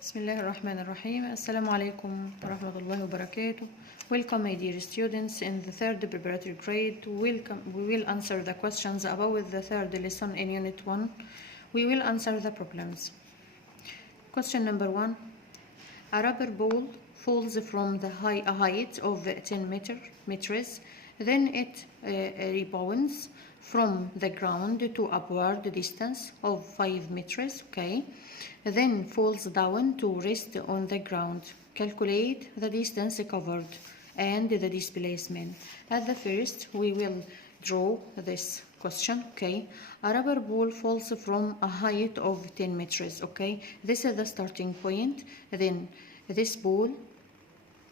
بسم الله الرحمن الرحيم. السلام عليكم ورحمة الله وبركاته. Welcome my dear students in the third preparatory grade. We will answer the questions about the third lesson in unit 1. We will answer the problems. Question number 1. A rubber ball falls from a height of 10 meters. Then it rebounds from the ground to upward distance of 5 meters. Okay. Then falls down to rest on the ground. Calculate the distance covered and the displacement. At the first, we will draw this question. Okay, a rubber ball falls from a height of 10 meters. Okay, this is the starting point. Then this ball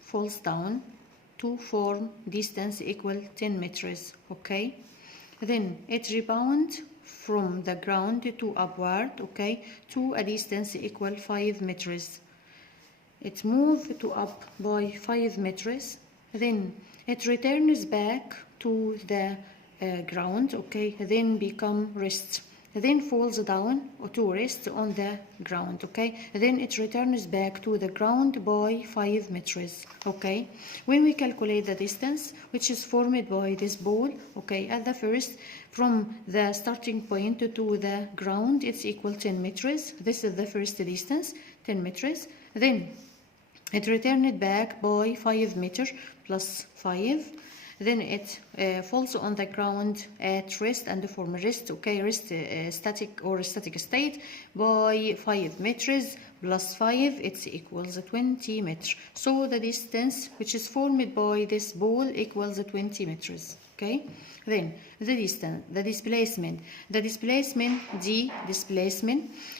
falls down to form distance equal 10 meters. Okay, then it rebounds from the ground to upward, okay, to a distance equal 5 meters. It moves to up by 5 meters. Then it returns back to the ground, okay, then become rest. Then falls down to rest on the ground, okay. Then it returns back to the ground by 5 meters, okay. When we calculate the distance which is formed by this ball, okay, at the first, from the starting point to the ground, it's equal 10 meters. This is the first distance, 10 meters. Then it returned back by 5 meters plus 5. Then it falls on the ground at rest and form rest, okay, rest static or static state by 5 meters plus 5, it's equals 20 meters. So the distance which is formed by this ball equals 20 meters, okay. Then the distance, the displacement,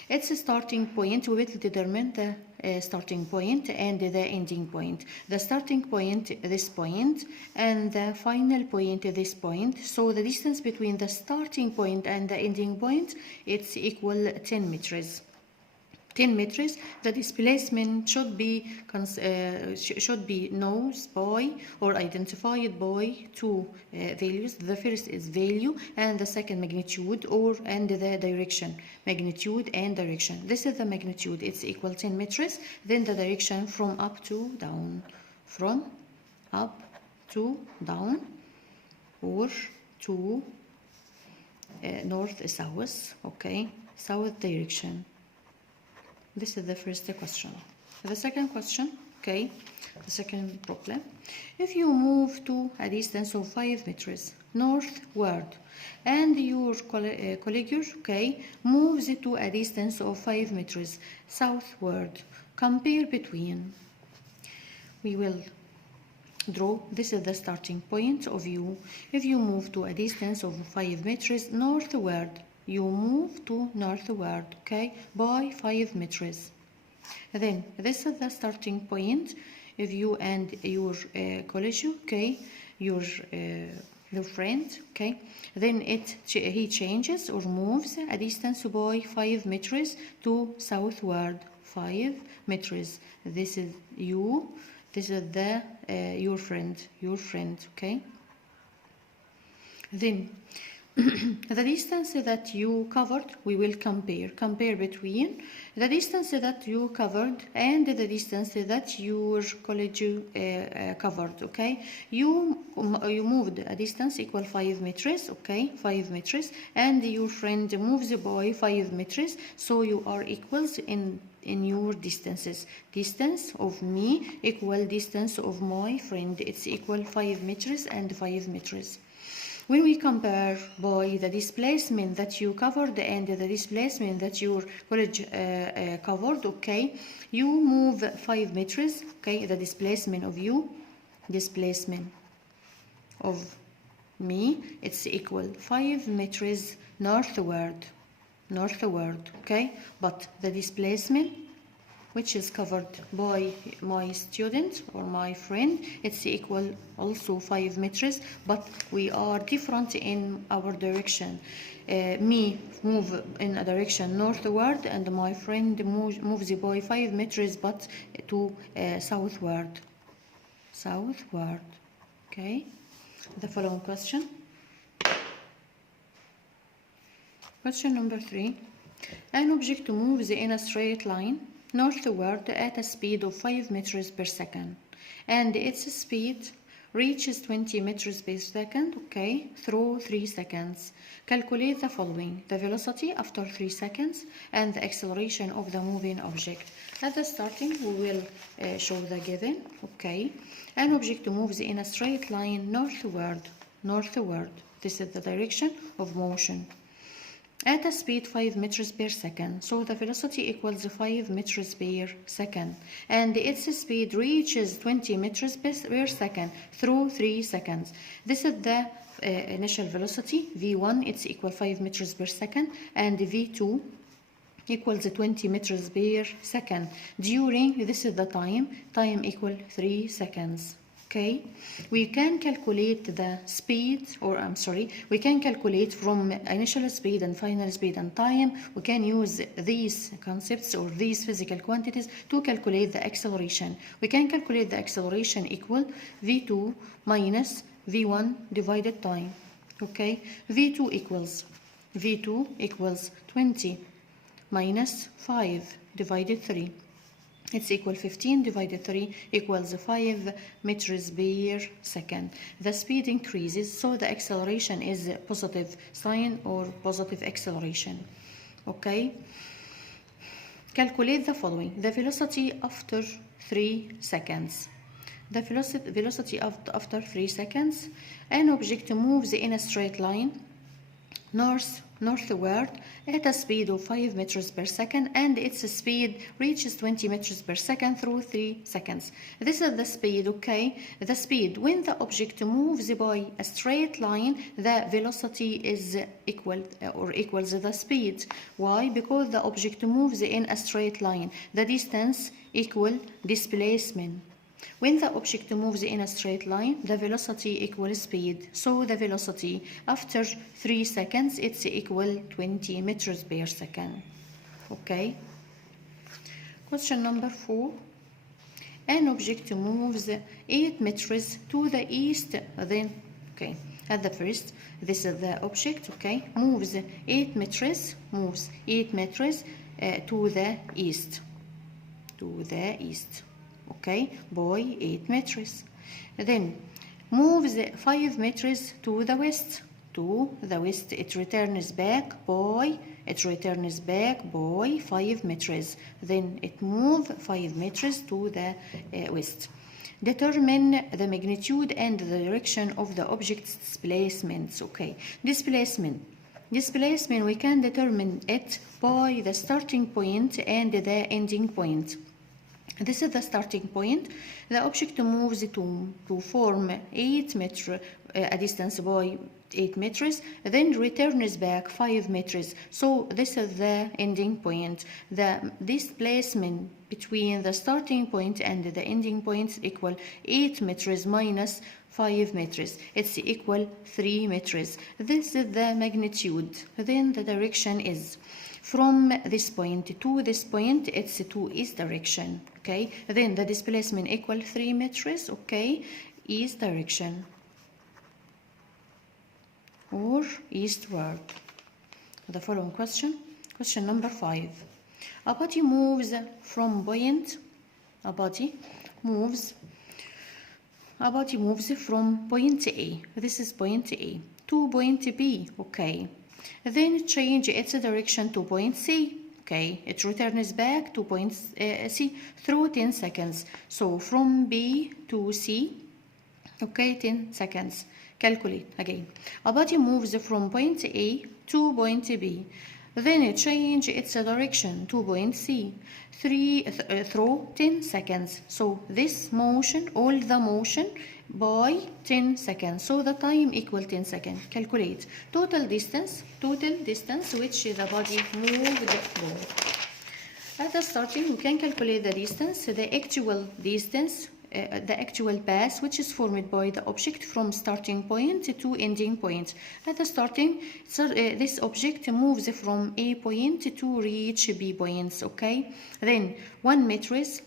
it's a starting point. We will determine the starting point and the ending point. The starting point, this point, and the final point, this point. So the distance between the starting point and the ending point, it's equal 10 meters. 10 meters. The displacement should be known by or identified by two values. The first is value and the second magnitude and the direction. Magnitude and direction. This is the magnitude. It's equal 10 meters. Then the direction from up to down. From up to down or to north south. Okay. South direction. This is the first question. The second question, okay, the second problem. If you move to a distance of 5 meters northward and your colleague, okay, moves to a distance of 5 meters southward, compare between. We will draw, this is the starting point of you. If you move to a distance of 5 meters northward, you move to northward, okay, by 5 meters. Then this is the starting point. If you and your colleague, okay, your friend, okay, then he changes or moves a distance by 5 meters to southward, 5 meters. This is you. This is the your friend, okay. Then the distance that you covered, we will compare between the distance that you covered and the distance that your colleague covered, okay. You moved a distance equal 5 meters, okay, 5 meters, and your friend moves by 5 meters, so you are equals in your distances. Distance of me equal distance of my friend, it's equal 5 meters and 5 meters. When we compare by the displacement that you covered and the displacement that your colleague covered, okay, you move 5 meters, okay, the displacement of you, displacement of me, it's equal 5 meters northward, okay, but the displacement which is covered by my student or my friend, it's equal also 5 meters, but we are different in our direction. Me move in a direction northward and my friend moves by 5 meters but to southward, okay. The following question. Question number 3. An object moves in a straight line northward at a speed of 5 meters per second, and its speed reaches 20 meters per second, okay, through 3 seconds. Calculate the following: the velocity after 3 seconds and the acceleration of the moving object. At the starting, we will show the given, okay. An object moves in a straight line northward. This is the direction of motion. At a speed 5 meters per second, so the velocity equals 5 meters per second, and its speed reaches 20 meters per second through 3 seconds. This is the initial velocity, V1, it's equal 5 meters per second, and V2 equals 20 meters per second. During, this is the time equal 3 seconds. Okay, we can calculate the speed, we can calculate from initial speed and final speed and time. We can use these concepts or these physical quantities to calculate the acceleration. We can calculate the acceleration equal V2 minus V1 divided time. Okay, V2 equals 20 minus 5 divided 3. It's equal 15 divided 3 equals 5 meters per second. The speed increases, so the acceleration is positive sign or positive acceleration. Okay. Calculate the following: the velocity after 3 seconds. The velocity after 3 seconds. An object moves in a straight line northward at a speed of 5 meters per second, and its speed reaches 20 meters per second through 3 seconds. This is the speed, okay? The speed when the object moves by a straight line, the velocity is equals the speed. Why? Because the object moves in a straight line. The distance equal displacement. When the object moves in a straight line, the velocity equals speed. So the velocity after 3 seconds, it's equal 20 meters per second. Okay. Question number 4. An object moves 8 meters to the east, then, okay, at the first, this is the object, okay, moves 8 meters to the east. Okay, by 8 meters. Then moves 5 meters to the west. It returns back by 5 meters. Then it moves 5 meters to the west. Determine the magnitude and the direction of the object's displacements. Okay, displacement, we can determine it by the starting point and the ending point. This is the starting point. The object moves to form 8 meters, a distance by 8 meters, then returns back 5 meters. So this is the ending point. The displacement between the starting point and the ending point equal 8 meters minus 5 meters. It's equal 3 meters. This is the magnitude. Then the direction is from this point to this point, it's to east direction. Okay, then the displacement equal 3 meters. Okay, east direction or eastward. The following question number 5. A body moves from point. A body moves from point A. This is point A to point B. Okay. Then change its direction to point C. Okay, it returns back to point C through 10 seconds. So from B to C, okay, 10 seconds. Calculate again. A body moves from point A to point B. Then change its direction to point C through 10 seconds. So this motion, all the motion by 10 seconds. So the time equal 10 seconds. Calculate total distance which the body moved through. At the starting, we can calculate the distance, the actual path which is formed by the object from starting point to ending point. At the starting, this object moves from A point to reach B points. Okay, then 1 meters,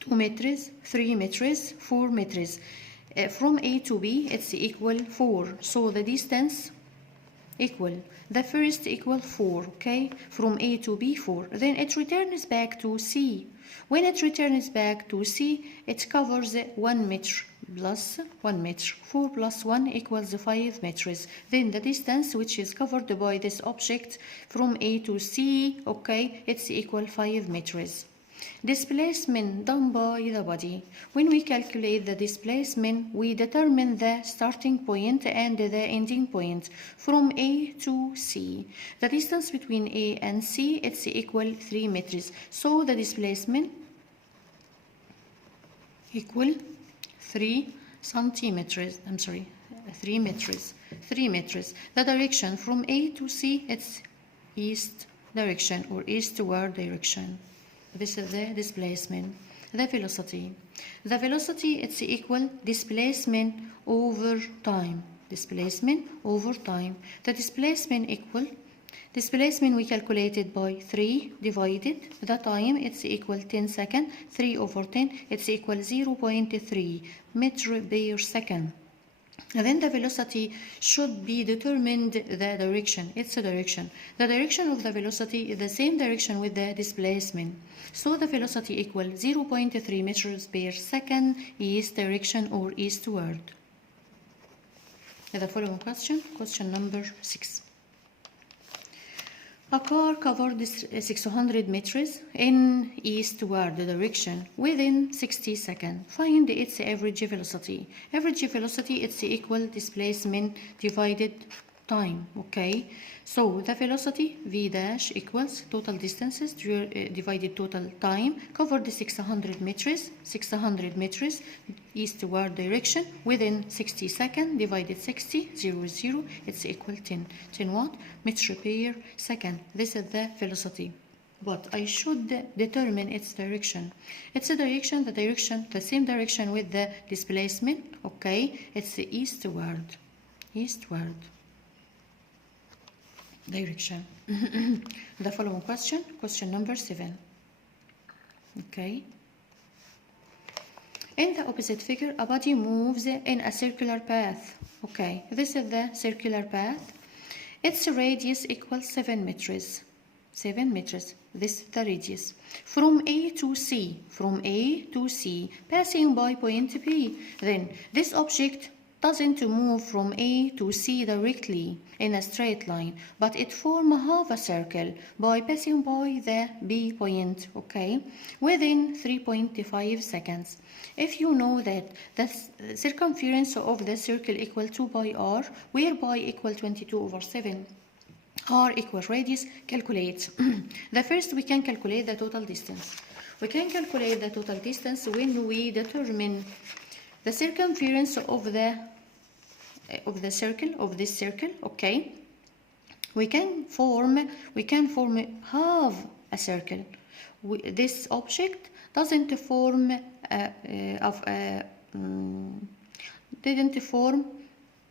2 meters, 3 meters, 4 meters. From A to B, it's equal 4. So the distance equal, the first equal 4, okay, from A to B 4, then it returns back to C. When it returns back to C, it covers 1 meter plus 1 meter. 4 plus 1 equals 5 meters. Then the distance which is covered by this object from A to C, okay, it's equal 5 meters. Displacement done by the body. When we calculate the displacement, we determine the starting point and the ending point from A to C. The distance between A and C, it's equal 3 meters. So the displacement equal 3 centimeters. 3 meters. 3 meters. The direction from A to C, it's east direction or eastward direction. This is the displacement. The velocity. The velocity, it's equal displacement over time. Displacement over time. The displacement equal, displacement we calculated by 3 divided the time, it's equal 10 seconds. 3 over 10, it's equal 0.3 meter per second. And then the velocity should be determined the direction. It's a direction. The direction of the velocity is the same direction with the displacement. So the velocity equal 0.3 meters per second east direction or eastward. The following question, question number 6. A car covered 600 meters in eastward direction within 60 seconds. Find its average velocity. Average velocity, it's equal displacement divided time, okay? So the velocity V dash equals total distances divided total time covered 600 meters eastward direction within 60 seconds divided 60 0 it's equal 10 what meter per second. This is the velocity, but I should determine its direction. Its direction, the same direction with the displacement, okay? It's the eastward direction. The following question, question number 7. Okay. In the opposite figure, a body moves in a circular path. Okay, this is the circular path. Its radius equals 7 meters. 7 meters. This is the radius. From A to C. From A to C. Passing by point B. Then this object doesn't move from A to C directly in a straight line, but it forms half a circle by passing by the B point, okay, within 3.5 seconds. If you know that the circumference of the circle equal 2 pi r, where pi equal 22 over 7, r equal radius, calculate. The first we can calculate the total distance. We can calculate the total distance when we determine the circumference of this circle, okay. We can form half a circle. This object didn't form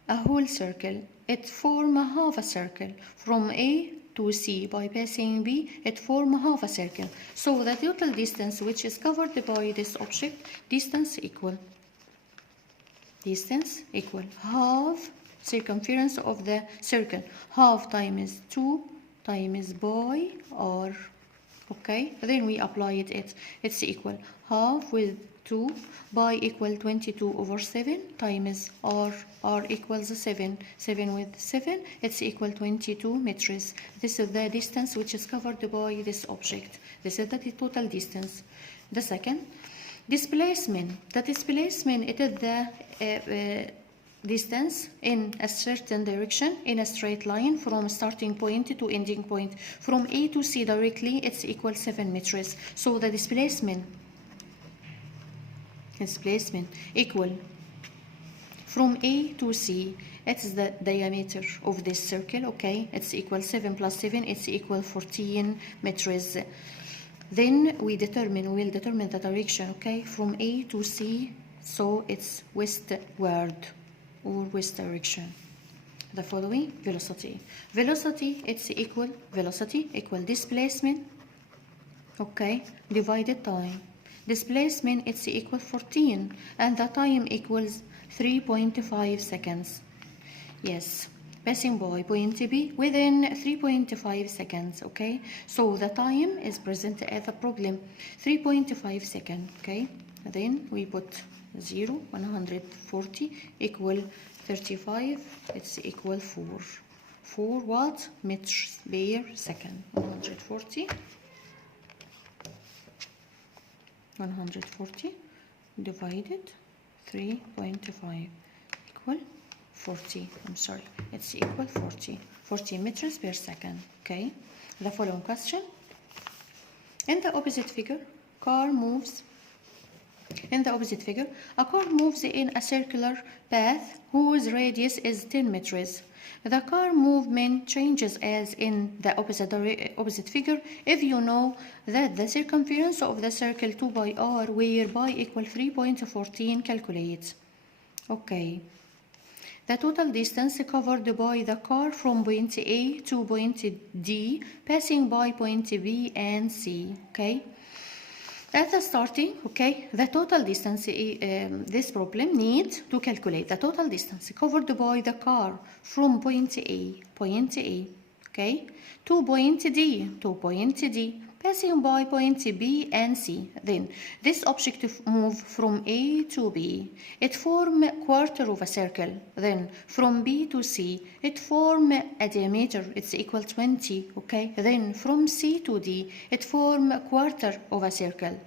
a whole circle. It formed half a circle. From A to C by passing B, it formed half a circle. So the total distance which is covered by this object, distance equal half circumference of the circle. Half times 2 times pi r. Okay, then we apply it. It's equal half with 2, pi equal 22 over 7 times r. R equals 7. 7 with 7, it's equal 22 meters. This is the distance which is covered by this object. This is the total distance. The second, displacement. The displacement, it is the distance in a certain direction in a straight line from starting point to ending point. From A to C directly, it's equal 7 meters. So the displacement equal from A to C, it's the diameter of this circle, okay? It's equal 7 plus 7, it's equal 14 meters. Then we will determine the direction, okay, from A to C, so it's westward or west direction. The following, velocity. Velocity, it's equal displacement, okay, divided time. Displacement, it's equal 14, and the time equals 3.5 seconds. Yes, passing by point B within 3.5 seconds, okay? So the time is presented as a problem, 3.5 seconds, okay? Then we put 0, 140 equal 35, it's equal 4. 4 what? Meters per second. 140 divided 3.5 equal 40. I'm sorry, it's equal 40 meters per second, okay? The following question. In the opposite figure, a car moves in a circular path whose radius is 10 meters. The car movement changes as in the opposite figure if you know that the circumference of the circle 2 by r, where pi equal 3.14, calculate. Okay. The total distance covered by the car from point A to point D, passing by point B and C, okay? At the starting, okay, the total distance, this problem needs to calculate the total distance covered by the car from point A, okay, to point D, passing by point B and C. Then, this object move from A to B. It form a quarter of a circle. Then, from B to C, it form a diameter. It's equal 20, okay? Then, from C to D, it form a quarter of a circle.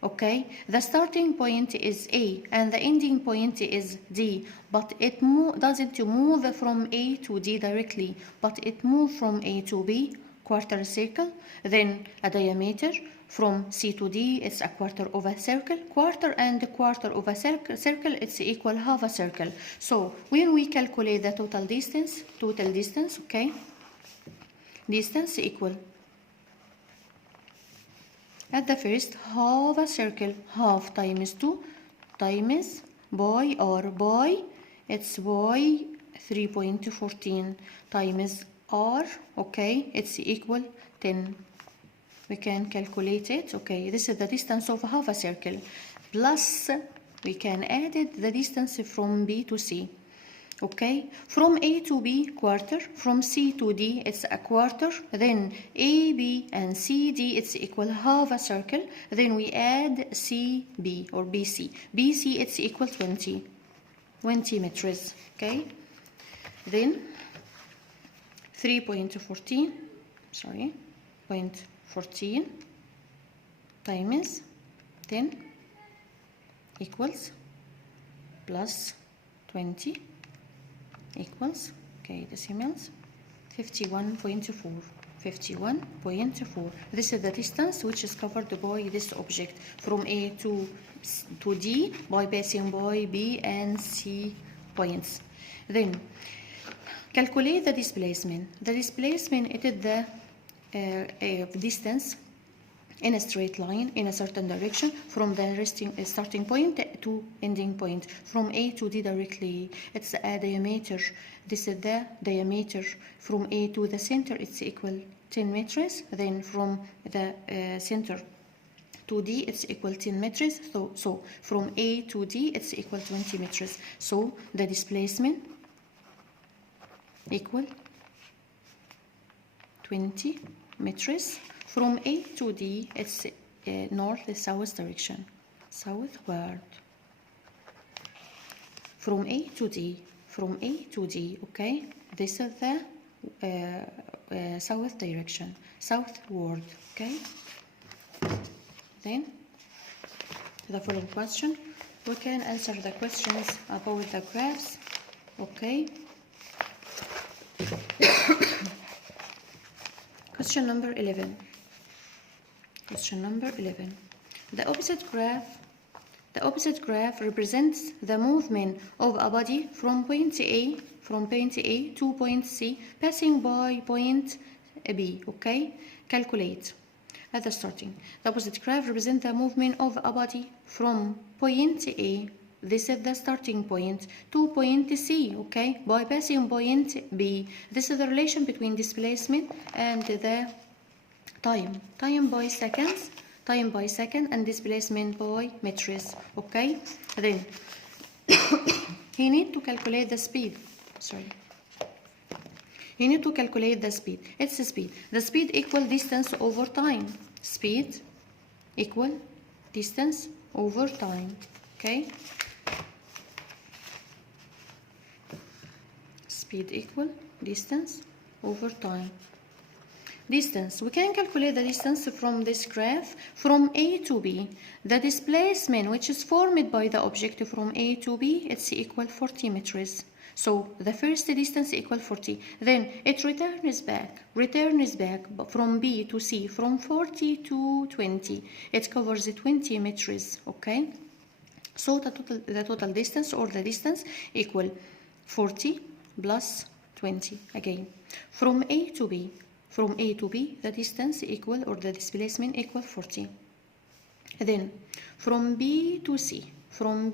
Okay, the starting point is A and the ending point is D, but it doesn't move from A to D directly, but it moves from A to B, quarter circle, then a diameter. From C to D, it's a quarter of a circle. Quarter and quarter of a circle, it's equal half a circle. So when we calculate the total distance, okay, distance equal. At the first, half a circle, half times 2 times by r, by, it's by 3.14 times r, okay, it's equal 10. We can calculate it, okay, this is the distance of half a circle, plus we can add it, the distance from B to C. Okay, from A to B, quarter, from C to D, it's a quarter, then A, B, and C, D, it's equal half a circle, then we add C, B, or BC. BC, it's equal 20 meters, okay? Then 3.14, sorry, 0.14 times 10 equals plus 20 equals, okay, decimals, 51.4. 51.4. This is the distance which is covered by this object from A to D by passing by B and C points. Then calculate the displacement. The displacement, it is the distance in a straight line in a certain direction from the starting point to ending point. From A to D directly, it's a diameter. This is the diameter. From A to the center, it's equal 10 meters. Then from the center to D, it's equal 10 meters. So from A to D, it's equal 20 meters. So the displacement equal 20 meters. From A to D, it's north-south direction, southward. From A to D, okay? This is the south direction, southward, okay? Then, the following question, we can answer the questions about the graphs, okay? Question number 11. Question number 11. The opposite graph represents the movement of a body from point A to point C, passing by point B. Okay, calculate. At the starting, the opposite graph represents the movement of a body from point A. This is the starting point to point C, okay, by passing point B. This is the relation between displacement and the time by seconds, and displacement by meters, okay? Then he need to calculate the speed. Sorry. You need to calculate the speed. It's speed. The speed equal distance over time. Speed equal distance over time. Okay? Speed equal distance over time. Distance. We can calculate the distance from this graph from A to B. The displacement which is formed by the object from A to B, it's equal 40 meters. So the first distance equal 40. Then it returns back from B to C from 40 to 20. It covers 20 meters. Okay? So the total distance or the distance equal 40 plus 20 again. From A to B, the distance equal or the displacement equal 40. Then from B to C, from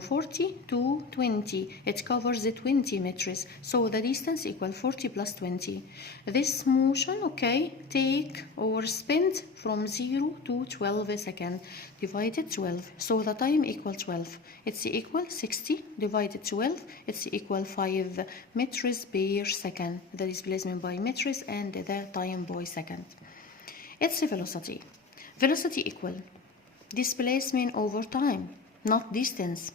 40 to 20, it covers 20 meters. So the distance equal 40 plus 20. This motion, okay, take or spend from 0 to 12 seconds, divided 12. So the time equal 12. It's equal 60 divided 12. It's equal 5 meters per second. The displacement by meters and the time by second. It's a velocity. Velocity equal displacement over time, not distance,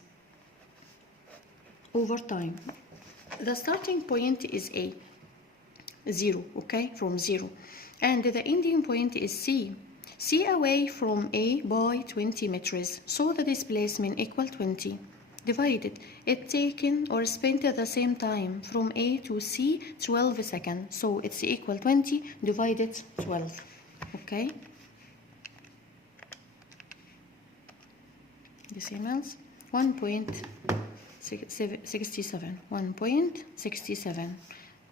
over time. The starting point is A, 0, okay, from 0. And the ending point is C. C away from A by 20 meters. So the displacement equal 20. Divided, it taken or spent at the same time from A to C 12 seconds. So it's equal 20 divided 12, okay? Decimals 1.67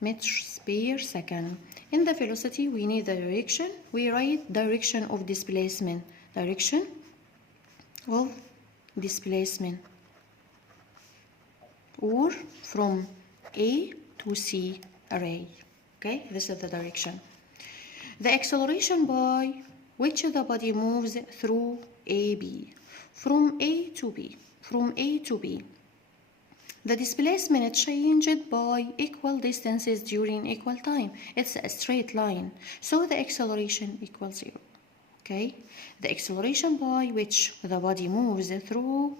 meters per second. In the velocity we need the direction. We write direction of displacement. Direction of displacement, or from A to C array. Okay, this is the direction. The acceleration by which the body moves through AB. From A to B, the displacement changed by equal distances during equal time. It's a straight line, so the acceleration equals 0. Okay, the acceleration by which the body moves through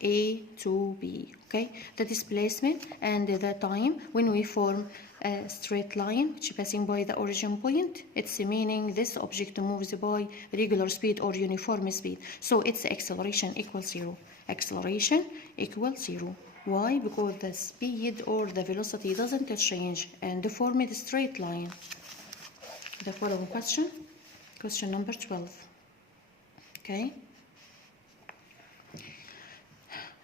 A to B. Okay, the displacement and the time when we form a straight line which passing by the origin point, it's meaning this object moves by regular speed or uniform speed. So its acceleration equals 0. Acceleration equals 0. Why? Because the speed or the velocity doesn't change and form a straight line. The following question number 12. Okay.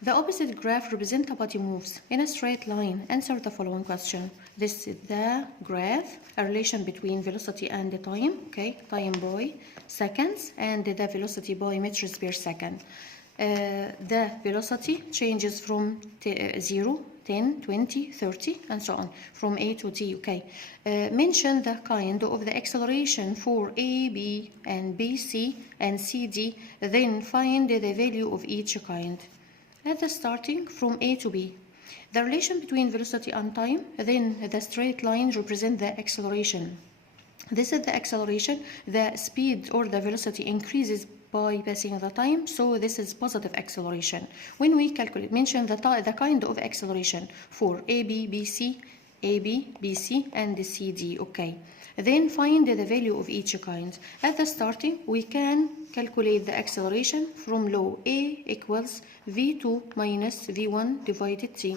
The opposite graph represents a body moves in a straight line. Answer the following question. This is the graph, a relation between velocity and the time, okay, time by seconds, and the velocity by meters per second. The velocity changes from 0, 10, 20, 30, and so on, from A to D, okay. Mention the kind of the acceleration for A, B, and BC, and CD, then find the value of each kind. At the starting from A to B, the relation between velocity and time, then the straight line represents the acceleration. This is the acceleration. The speed or the velocity increases by passing the time, so this is positive acceleration. When we calculate, mention the kind of acceleration for AB, BC, and CD, okay. Then find the value of each kind. At the starting, we can calculate the acceleration from law A equals V2 minus V1 divided T.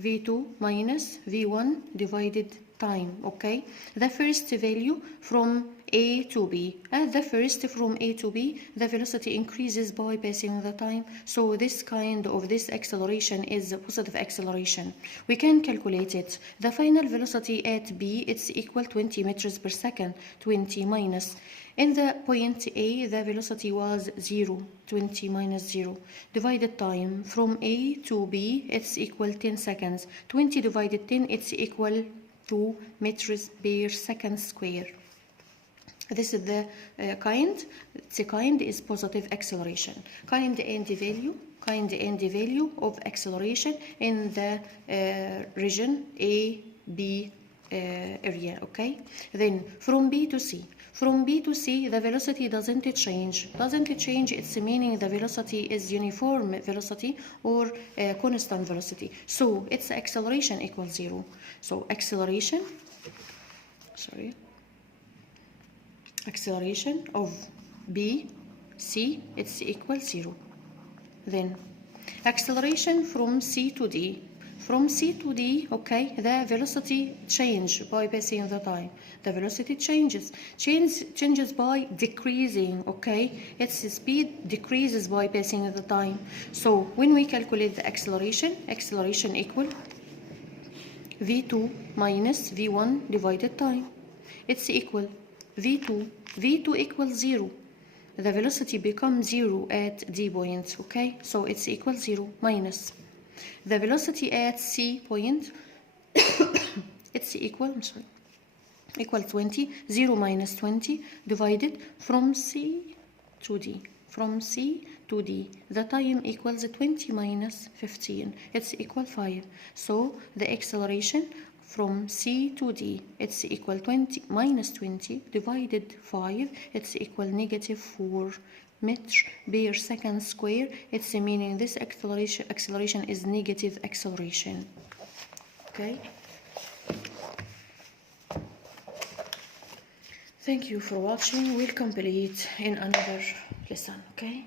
V2 minus V1 divided time, okay. The first value from A to B. At the first from A to B, the velocity increases by passing the time. So this kind of this acceleration is a positive acceleration. We can calculate it. The final velocity at B, it's equal 20 meters per second. 20 minus. In the point A, the velocity was 0. 20 minus 0. Divided time. From A to B, it's equal 10 seconds. 20 divided 10, it's equal 2 meters per second square. This is the kind. The kind is positive acceleration. Kind and value kind and value of acceleration in the region A, B area, okay? Then from B to C. From B to C, the velocity doesn't change. It's meaning the velocity is uniform velocity or constant velocity. So its acceleration equals 0. So acceleration of B, C, it's equal 0. Then acceleration from C to D. From C to D, okay, the velocity change by passing the time. The velocity changes by decreasing, okay? Its speed decreases by passing the time. So when we calculate the acceleration equal V2 minus V1 divided time. It's equal V2 equals 0. The velocity becomes 0 at D point, okay? So it's equal 0 minus the velocity at C point. It's equal 20. 0 minus 20 divided from C to D. From C to D, the time equals 20 minus 15. It's equal 5. So the acceleration from C to D, it's equal 20 minus 20 divided 5. It's equal negative 4 meters per second square. It's meaning this acceleration is negative acceleration. Okay. Thank you for watching. We'll complete in another lesson. Okay.